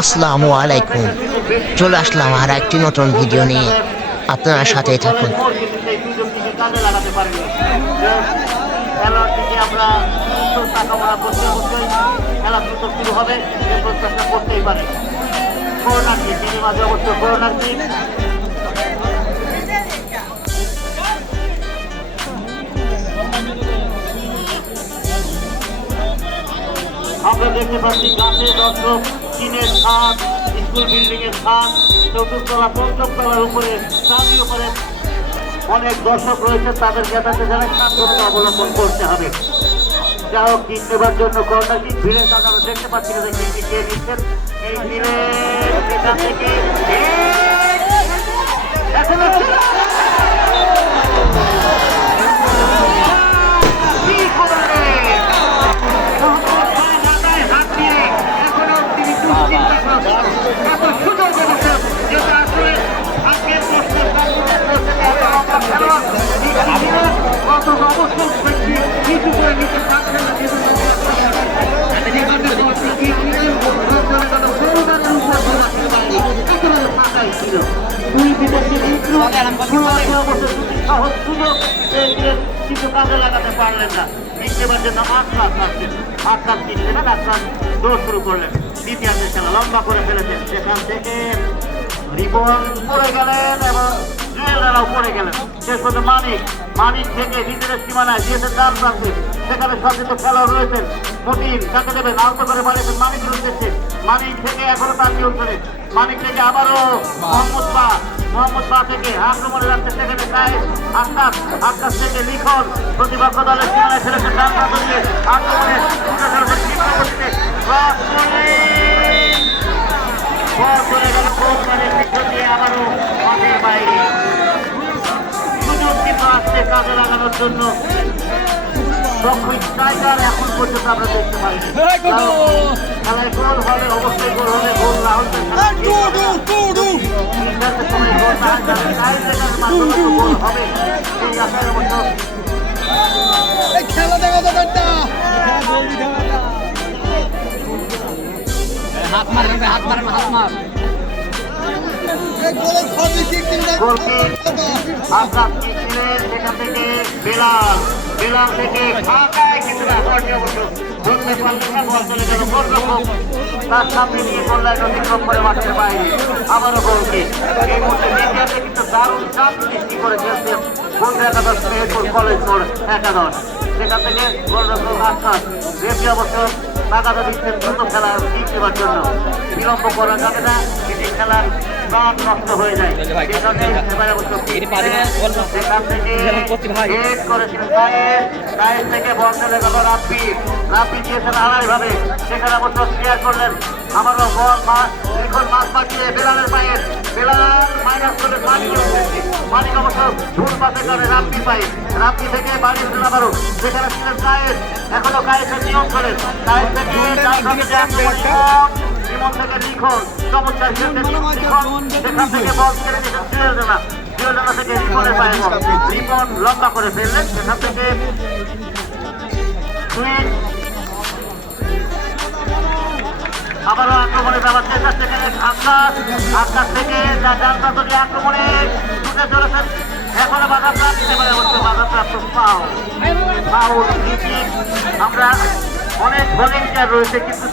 আসসালামু আলাইকুম। চলে আসলাম আর একটি নতুন ভিডিও নিয়ে। আপনারা সাথেই থাকুন। আমরা দেখতে পাচ্ছি গাছের দর্শক টিনের ছাদ স্কুল বিল্ডিংয়ের ছাদ চতুর্থলা পঞ্চম তলার উপরে চাঁদির উপরে অনেক দর্শক রয়েছে, তাদের যাতায়াতে যারা সাবধানতা অবলম্বন করতে হবে। যা হোক কিক নেবার জন্য কর্নার ভিড়ে কাকারা দেখতে পাচ্ছি না যে কে নিচ্ছেন এই ভিড়ের থেকে কিন্তু কাজে লাগাতে পারলেন না এবার জন্য আটলাস আসছেন আটলাস কিনলেন আটলাস দৌড় শুরু করলেন দ্বিতীয়ার্ধের খেলা লম্বা করে ফেলেছেন সেখান থেকে রিবন পড়ে গেলেন এবং জুয়েলারাও পড়ে গেলেন শেষ পর্যন্ত মানিক মানিক থেকে ভিতরের সীমানায় দিয়েছেন ডান প্রান্তে। সেখানে সচেতন খেলোয়াড় রয়েছেন মতিন, তাকে দেবেন আলতো করে বাড়িয়েছেন মানিকের উদ্দেশ্যে। মানিক থেকে এখনও তার নিয়ন্ত্রণে মানিক থেকে আবারও মোহাম্মদ পা মোহাম্মদ পা থেকে আক্রমণে যাচ্ছে সেখানে সাহেব আকাশ আকাশ থেকে লিখন প্রতিপক্ষ দলের সীমানায় ফেলেছেন ডান প্রান্ত আক্রমণে চলে গেল আবারও মাঠের বাইরে। কাজে লাগানোর জন্য স্ট্রাইকার এখন পর্যন্ত আমরা দেখতে পাইনি খেলায় গোল হবে অবশ্যই গোল হবে। গোল না হলে নির্ধারিত গোল না হয় তাহলে টাইব্রেকারের মাধ্যমে তো গোল হবে। এই আশায় অবশ্য খেলা দেখা যাবে হাত হাত হাত মার। গোলের খবর কি তিনটা গোলকিপ আশরাফ কি সেখান থেকে বেলাল। বেলাল থেকে ফাঁকায় কিছুটা হয়নি অবশ্য ধরতে পারলেন না বল চলে তার সামনে নিয়ে গোল অতিক্রম করে মাঠের বাইরে। আবারও গোলকিপ এই মুহূর্তে মিডিয়াতে কিন্তু দারুণ চাপ সৃষ্টি করে খেলছে বন্ধু একাদশ মেহেরপুর কলেজ মোড় একাদশ। সেখান থেকে গোলরক্ষক আকাশ রেফি অবশ্য টাকাটা দিচ্ছেন দ্রুত খেলা ঠিক জন্য বিলম্ব করা যাবে না। এটি খেলার প্রাণ নষ্ট হয়ে যায়। থেকে বল চলে গেল রাব্বি। রাব্বি দিয়েছেন আড়াই ভাবে। সেখানে অবশ্য ক্লিয়ার করলেন। আমারও বল মাছ লিখন মাছ পাঠিয়ে বেলালের পায়ে। বেলাল মাইনাস করে মালিক মালিক অবশ্য ভুল পাশে করে রাব্বি পায়ে। রাব্বি থেকে বাড়িয়েছেন আবারও। সেখানে ছিলেন কায়েদ এখনও কায়েদের নিয়ম করেন কায়েদ থেকে ইমন থেকে লিখন চমৎকার খেলতে সেখান থেকে বল ছেড়ে দিয়েছেন জুয়েল জানা থেকে রিপনের পায়ে রিপন লম্বা করে ফেললেন সেখান থেকে আবারও আক্রমণে যাওয়ার চেষ্টা সেখানে আকাশ আকাশ থেকে যা ডানটা ধরে আক্রমণে ছুটে চলেছেন এখনও বাধা প্রাপ্ত এবারে অবশ্য বাধা প্রাপ্ত পাও পাউল আমরা অনেক ভলেন্টিয়ার রয়েছে, কিন্তু